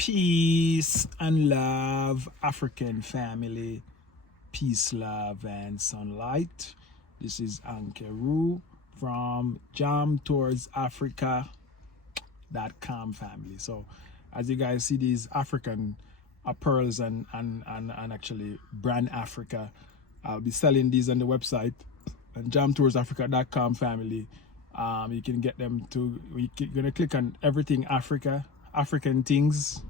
Peace and love, African family. Peace, love, and sunlight. This is Ankeru from jamtowardsafrica.com family. So as you guys see these African pearls and actually brand Africa, I'll be selling these on the website and jamtowardsafrica.com family. You can get them to, you're gonna click on everything Africa, African things,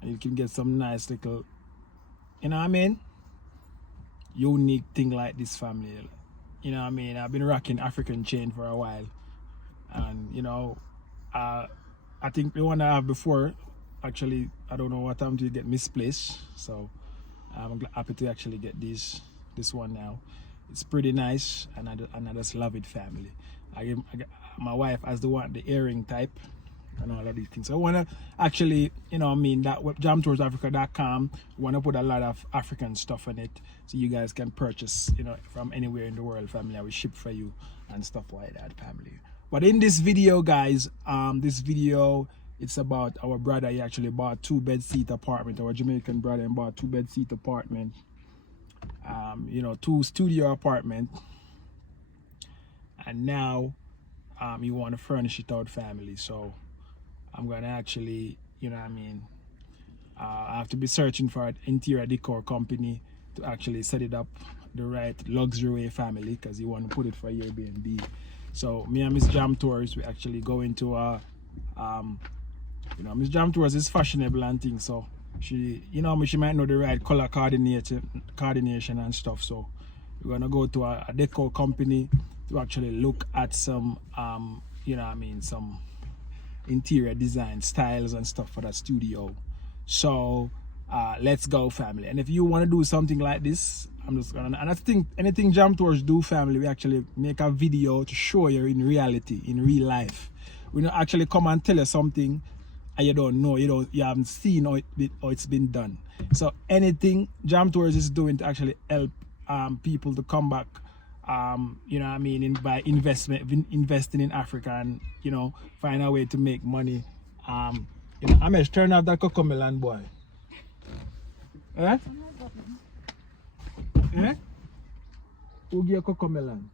and you can get some nice little, you know what I mean, unique thing like this family. You know what I mean, I've been rocking African chain for a while, and you know, I think the one I have before, actually, I don't know what time to get misplaced, so I'm happy to actually get this one now. It's pretty nice, and I just love it family. My wife has the earring type and all of these things. So I want to actually, you know what I mean, that jamtowardsafrica.com, want to put a lot of African stuff on it, so you guys can purchase, you know, from anywhere in the world family. I will ship for you and stuff like that family. But in this video guys, this video, it's about our brother. He actually bought 2-bed-seat apartment. Our Jamaican brother and bought 2-bed-seat apartment, you know, 2-studio apartment, and now you want to furnish it out family. So I'm gonna actually, you know what I mean, I have to be searching for an interior decor company to actually set it up the right luxury way family, because you want to put it for Airbnb. So me and Miss Jam Tours, we actually go into a you know, Miss Jam Tours is fashionable and things, so she, you know, she might know the right color coordination and stuff. So we're gonna go to a decor company to actually look at some you know what I mean, some interior design styles and stuff for that studio. So let's go family. And if you want to do something like this, I'm just gonna, and I think anything Jam Tours do family, we actually make a video to show you in reality, in real life. We don't actually come and tell you something and you don't know, you haven't seen how it's been done. So anything Jam Tours is doing to actually help people to come back, you know what I mean, by investing in Africa, and you know, find a way to make money. You know, I must turn off that cocomelon boy. Eh? Eh? Who give you cocomelon?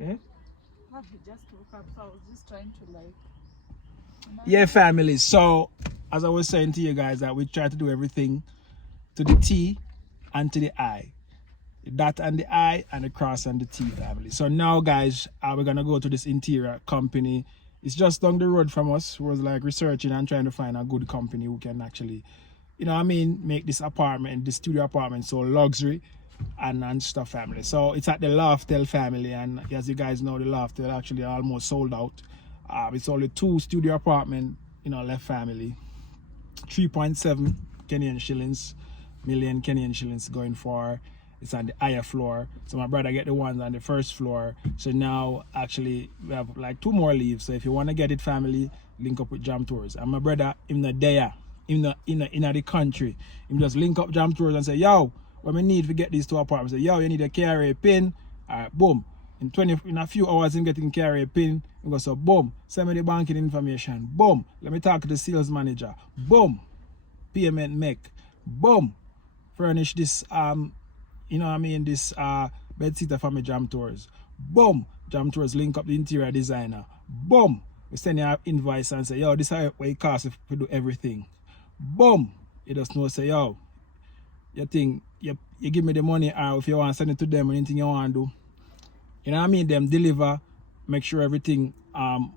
Eh? Have you just woke up? So I was just trying to like. Yeah, family. So as I was saying to you guys, that we try to do everything to the T and to the I. The dot and the I and the cross and the T family. So now guys, we're gonna go to this interior company. It's just down the road from us. We was like researching and trying to find a good company who can actually, you know what I mean, make this apartment, this studio apartment, so luxury and stuff family. So it's at the Loftel family, and as you guys know, the Loftel actually almost sold out. It's only 2 studio apartment, you know, left family. 3.7 Kenyan shillings, million Kenyan shillings going for. It's on the higher floor, so my brother get the ones on the first floor. So now actually we have like 2 more leaves. So if you want to get it family, link up with Jam Tours. And my brother, him not there, him not in the country, him just link up Jam Tours and say, yo, what we need to get these 2 apartments. Say, yo, you need a KRA pin. Alright, boom. In a few hours him getting KRA pin. He goes, so boom, send me the banking information. Boom, let me talk to the sales manager. Boom, payment make. Boom, furnish this you know what I mean, this bed sitter for me Jam Tours. Boom, Jam Tours link up the interior designer. Boom, we send you an invoice and say, yo, this is what it costs if we do everything. Boom, you just know, say, yo, you think you give me the money, or if you want to send it to them, anything you want to do, you know what I mean, them deliver, make sure everything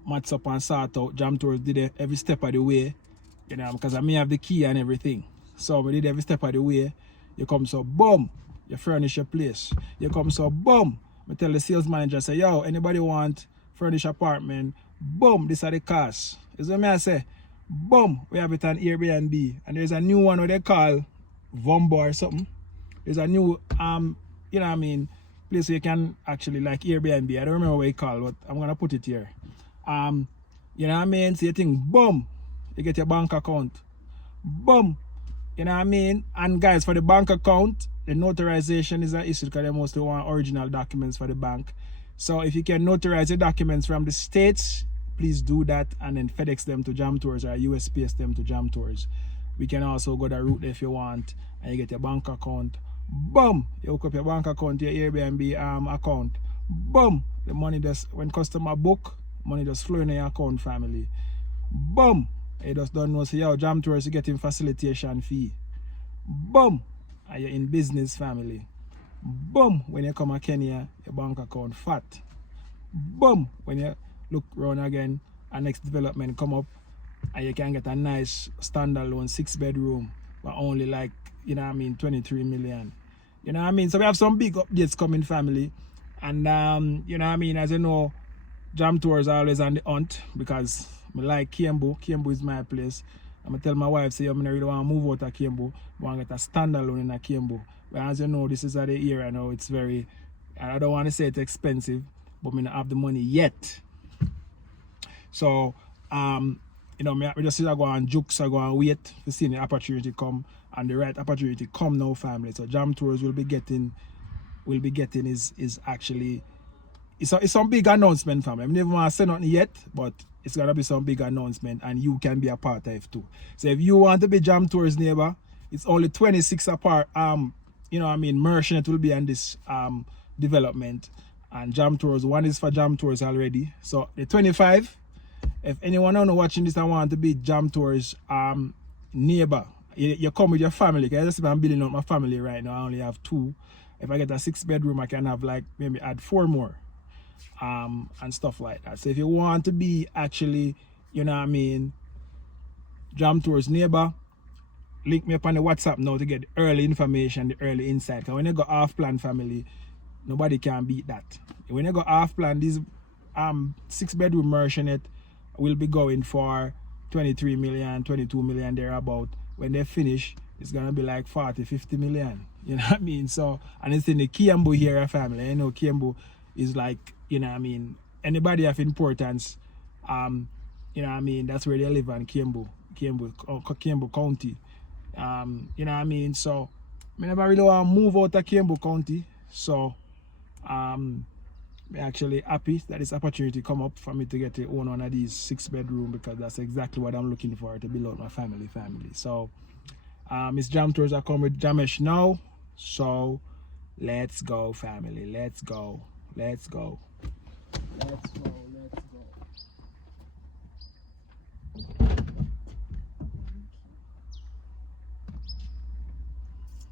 match up and sort out. Jam Tours did it every step of the way, you know, because I may have the key and everything. So we did every step of the way. You come, so boom, you furnish your place. You come, so boom, I tell the sales manager, say, yo, anybody want furnish apartment? Boom, this are the costs. Is what I say? Boom, we have it on Airbnb, and there's a new one what they call Vombo or something. There's a new you know what I mean, place where you can actually, like Airbnb, I don't remember what it called, but I'm gonna put it here. You know what I mean? So you think, boom, you get your bank account. Boom, you know what I mean? And guys, for the bank account, the notarization is an issue because they mostly want original documents for the bank. So if you can notarize your documents from the States, please do that and then FedEx them to Jam Tours or USPS them to Jam Tours. We can also go the route if you want, and you get your bank account. Boom! You hook up your bank account, your Airbnb account. Boom! The money just, when customer book, money just flow in your account, family. Boom! You just don't know, so yo, Jam Tours, you getting facilitation fee. Boom! And you're in business, family. Boom! When you come to Kenya, your bank account fat. Boom! When you look around again, our next development come up, and you can get a nice standalone 6-bedroom for only like, you know what I mean, 23 million. You know what I mean? So we have some big updates coming, family. And you know what I mean, as you know, Jam Tours are always on the hunt because I like Kiambu. Kiambu is my place. I'm gonna tell my wife, say, I really want to move out of Kiambu. I want to get a standalone in a Kiambu. But as you know, this is at the era now, it's very, I don't want to say it's expensive, but I don't have the money yet. So, you know, we just go and jukes, I go and wait to see the opportunity come, and the right opportunity come now, family. So Jam Tours will be getting is actually, it's some big announcement, family. I never want to say nothing yet, but it's gonna be some big announcement, and you can be a part of it too. So if you want to be Jam Tours neighbor, it's only 26 apart. You know what I mean, merchant will be on this development, and Jam Tours, one is for Jam Tours already. So the 25. If anyone out watching this and want to be Jam Tours neighbor, you come with your family. Because I'm building up my family right now. I only have 2. If I get a 6-bedroom, I can have like maybe add 4 more. And stuff like that. So if you want to be actually, you know what I mean, Jam Tours neighbor, link me up on the WhatsApp now to get the early information, the early insight. Because when you go off plan, family, nobody can beat that. When you go off plan, these 6-bedroom merchant will be going for 23 million, 22 million thereabout. When they finish, it's gonna be like 40, 50 million. You know what I mean? So, and it's in the Kiambu here family. You know, Kiambu is like, you know what I mean, anybody of importance, you know what I mean, that's where they live in Kiambu County. You know what I mean? So I never really want to move out of Kiambu County. So I'm actually happy that this opportunity come up for me to get to own one of these 6-bedroom, because that's exactly what I'm looking for to build out my family. So Miss Jam Tours are coming with Jamesh now. So let's go, family. Let's go. Let's go. Let's go. Let's go.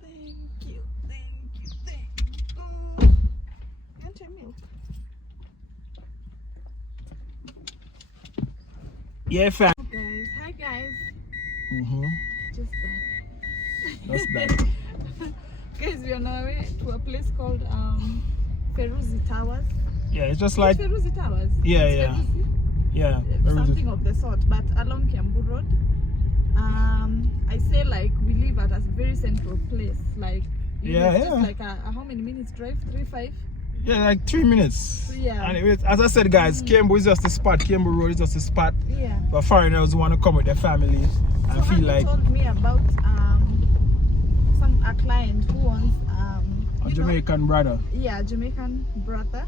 Thank you. Want your milk? Yeah, fam. Hi guys. Just That's that. guys, we are on our way to a place called Feruzi Towers. Yeah, it's just like Feruzi Towers. Yeah, It's yeah. Feruzi. Yeah, Something of the sort, but along Kiambu Road. I say like we live at a very central place. Like just like a how many minutes drive? 3-5. Yeah, like 3 minutes. Yeah. And as I said, guys, Kiambu is just a spot. Kiambu Road is just a spot. Yeah. For foreigners who want to come with their family and So feel like told me about a client who wants a Jamaican brother. Yeah, Jamaican brother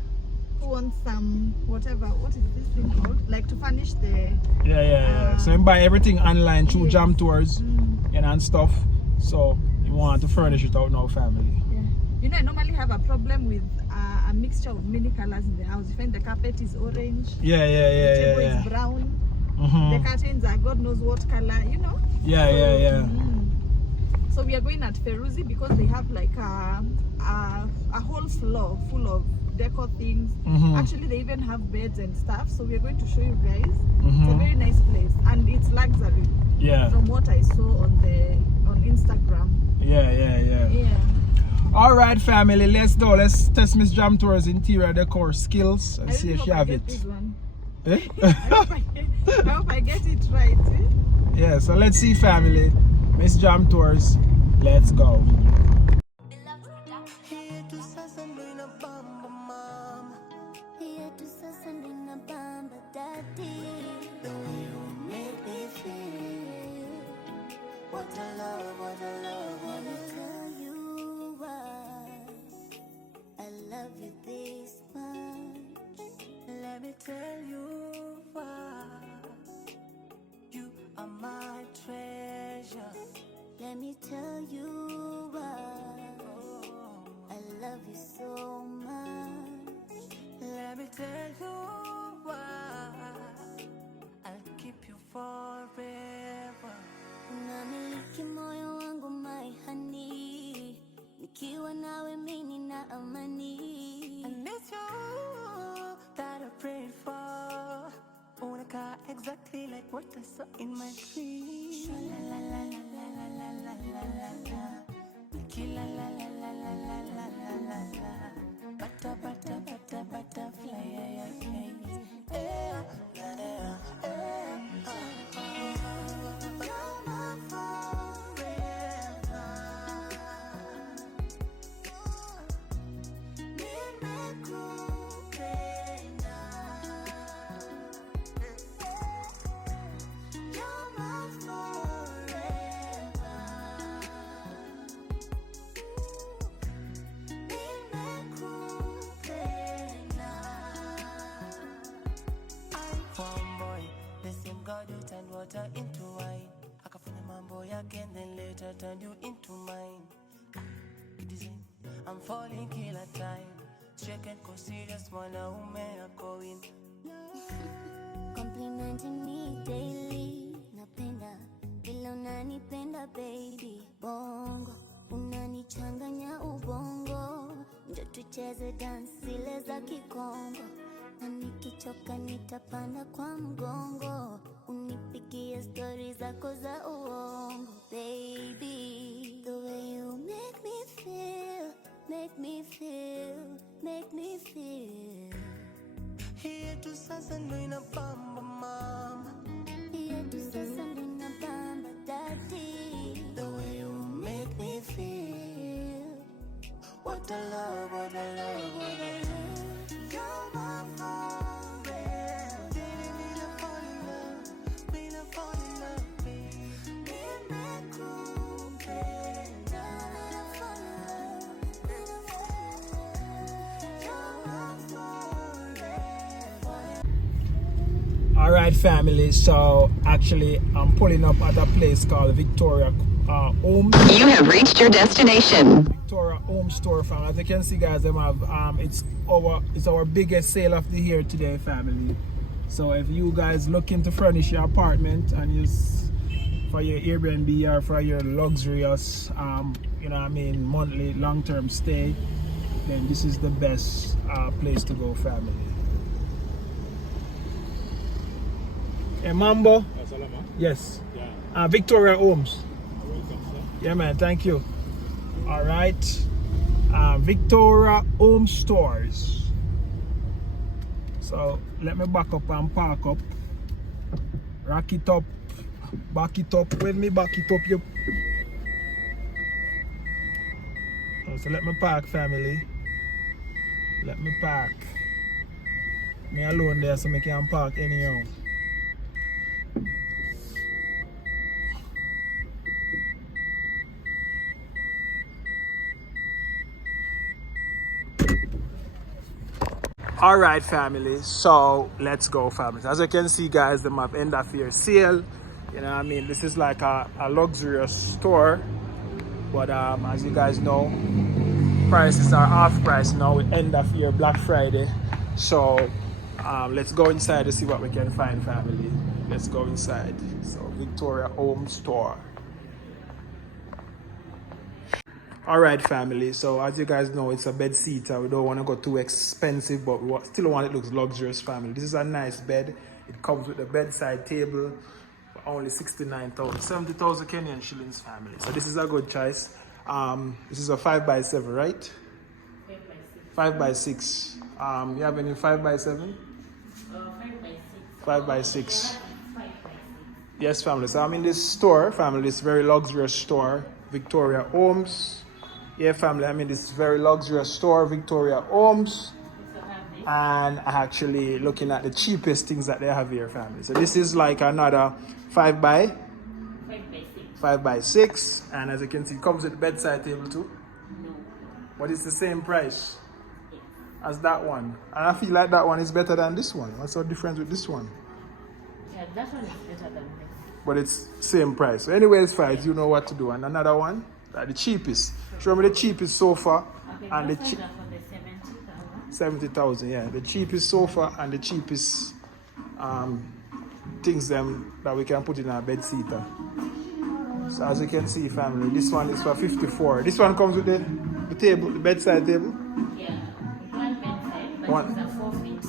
who wants some whatever. What is this thing called? Like to furnish the. Yeah. So you buy everything online through Yes. Jam Tours and stuff. So you want to furnish it out now, family. Yeah. You know, I normally have a problem with a mixture of many colors in the house. You find the carpet is orange. The table is brown. The curtains are God knows what color. You know. Yeah. So we are going at Feruzi because they have like a whole floor full of decor things. Actually, they even have beds and stuff. So we are going to show you guys. It's a very nice place and it's luxury. Yeah. From what I saw on Instagram. Yeah. All right, family, let's go. Let's test Miss Jam Tours interior decor skills and see if she have it. Eh? I hope I get it right. Yeah, so let's see, family. Miss Jam Tours, let's go. Tell you why. Let me tell you why I love you so much. Let me tell you why I'll keep you forever. Unamiliki moyo wangu my honey, nikiwa nawe mimi na amani. And it's you that I prayed for. Own a car exactly like what I saw in my dream. La la la la la la la la la la. La la la la la la la la la la. Butterfly, yeah, yeah, yeah. You're my forever. Nimekupenda. You're my forever. One boy, the same God who turned water into wine. Akafanya mambo yake and then later turned you into mine. It is in, I'm falling kila time. Straight and go serious, mwanaume ako in. Complimenting me daily, napenda vile unanipenda baby. Bongo unanichanganya ubongo, ndio tucheze dance zile za Kikongo, na nikichoka nitapanda kwa mgongo, unipigie story zako za uongo baby. The way you make me feel, make me feel, make me feel. Yetu sasa ndo inabamba mama. Yetu sasa ndo inabamba daddy. The way you make me feel. What a love, what a love, what a love. You're my forever. Didn't mean to fall in love, mean to fall in love, baby. Nimekupenda. You're my forever. All right, family. So actually, I'm pulling up at a place called Victoria Home. You have reached your destination. Victoria Home Store, fam. As you can see, guys, them have it's our biggest sale of the year today, family. So if you guys looking to furnish your apartment and use for your Airbnb or for your luxurious, you know what I mean, monthly, long-term stay, then this is the best place to go, family. Hey, Mambo. Yes. Victoria Homes. Yeah, man. Thank you. All right. Victoria Home Stores. So let me back up and park up. Rack it up. Back it up. When me back it up, you. So let me park, family. Let me park. Me alone there, so me can park anyhow. All right, family, so let's go, family. As you can see, guys, the map end of year sale. You know what I mean, this is like a luxurious store, but as you guys know, prices are off price now with end of year Black Friday. So let's go inside to see what we can find, family. Let's go inside. So Victoria Home Store. All right, family, so as you guys know, it's a bed seater. We don't want to go too expensive, but we still want it looks luxurious, family. This is a nice bed. It comes with a bedside table for only 70,000 Kenyan shillings, family. So this is a good choice. This is a 5x7, right? 5x6. You have any 5x7? 5x6. Yes, family. So I'm in this store, family. This very luxurious store, Victoria Homes. Yeah, family, I'm in this very luxurious store, Victoria Homes. And I'm actually looking at the cheapest things that they have here, family. So this is like another 5x6. And as you can see, it comes with the bedside table too. No. But it's the same price as that one. And I feel like that one is better than this one. What's the difference with this one? Yeah, that one is better than this. but it's same price. So anyway, it's fine. You know what to do. And another one, the cheapest. Show me the cheapest sofa and the 70,000. Yeah, the cheapest sofa and the cheapest things them that we can put in our bed seater. So as you can see, family, this one is for 54. This one comes with the table, the bedside table. Yeah, one bedside, but One. it's a 4 feet.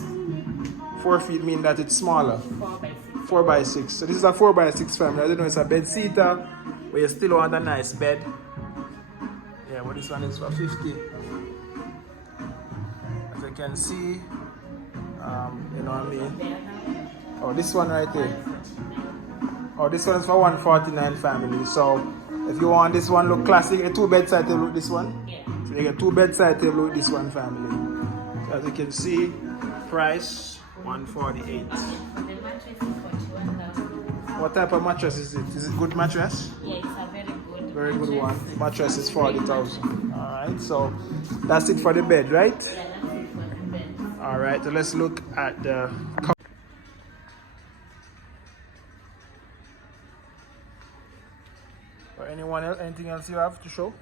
4 feet mean that it's smaller. 4 by 6. 4 by 6. So this is a 4 by 6 family. I don't know, it's a bed seater, but you still want a nice bed. Yeah, but this one is for 50. As you can see, you know what I mean? Oh, this one right there. Oh, this one is for 149 family. So if you want this one look classic, a 2 bedside table with this one. Yeah. So you get 2 bedside table with this one family. So as you can see, price 148. The mattress is 41,000. What type of mattress is it? Is it good mattress? Yeah, it's a Very good mattress. one. Mattress is 40,000. Alright, so that's it for the bed, right? Yeah, that's it for the bed. Alright, so let's look at the or anyone else, anything else you have to show?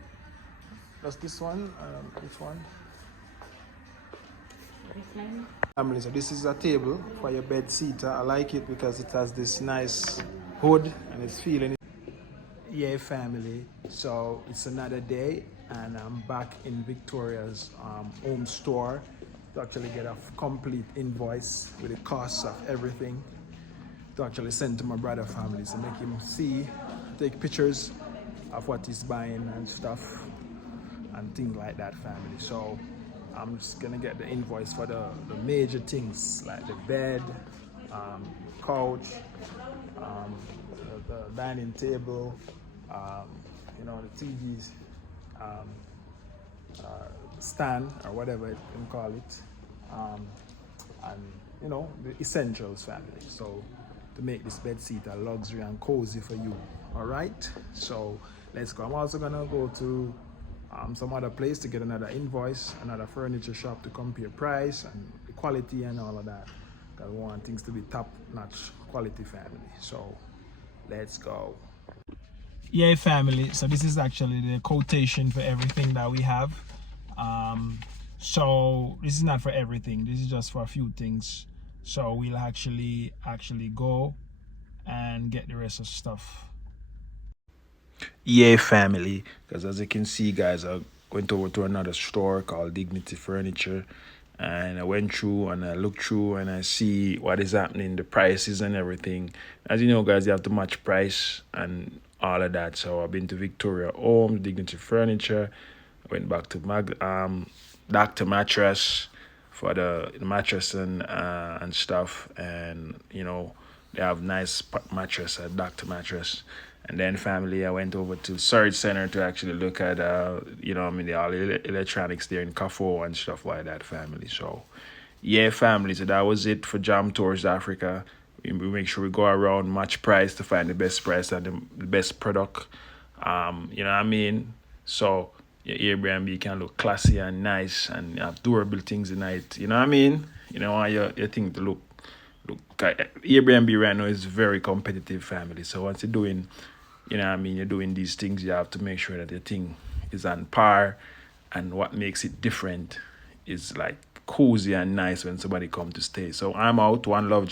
Just this one, this one. Recline. Family, so this is a table for your bed seater. I like it because it has this nice hood and it's feeling. Yeah, family. So it's another day, and I'm back in Victoria's home store to actually get a complete invoice with the costs of everything to actually send to my brother family, so make him see, take pictures of what he's buying and stuff and things like that, family. So I'm just gonna get the invoice for the major things like the bed, couch, the dining table, you know, the TVs, stand or whatever you can call it, and you know, the essentials, family. So to make this bed seat a luxury and cozy for you. All right, so let's go. I'm also gonna go to some other place to get another invoice, another furniture shop to compare price and the quality and all of that. Because we want things to be top-notch quality, family. So let's go. Yeah, family. So this is actually the quotation for everything that we have. So this is not for everything. This is just for a few things. So we'll actually go and get the rest of stuff. Yeah, family, because as you can see, guys, I went over to another store called Dignity Furniture, and I went through and I looked through and I see what is happening, the prices and everything. As you know, guys, you have to match price and all of that. So I've been to Victoria Home, Dignity Furniture. I went back to Dr. Mattress for the mattress and stuff, and you know, they have nice mattress at Dr. Mattress. And then, family, I went over to Surge Center to actually look at, you know, I mean, all the electronics there in Kafo and stuff like that, family. So, yeah, family, so that was it for Jam Tours Africa. We make sure we go around, match price to find the best price and the best product. You know what I mean? So, your Airbnb can look classy and nice and have durable things in it. You know what I mean? You know, want your thing to look. Airbnb right now is very competitive, family. So, once you're doing, you know what I mean, you're doing these things, you have to make sure that your thing is on par, and what makes it different is like cozy and nice when somebody come to stay. So I'm out. One love.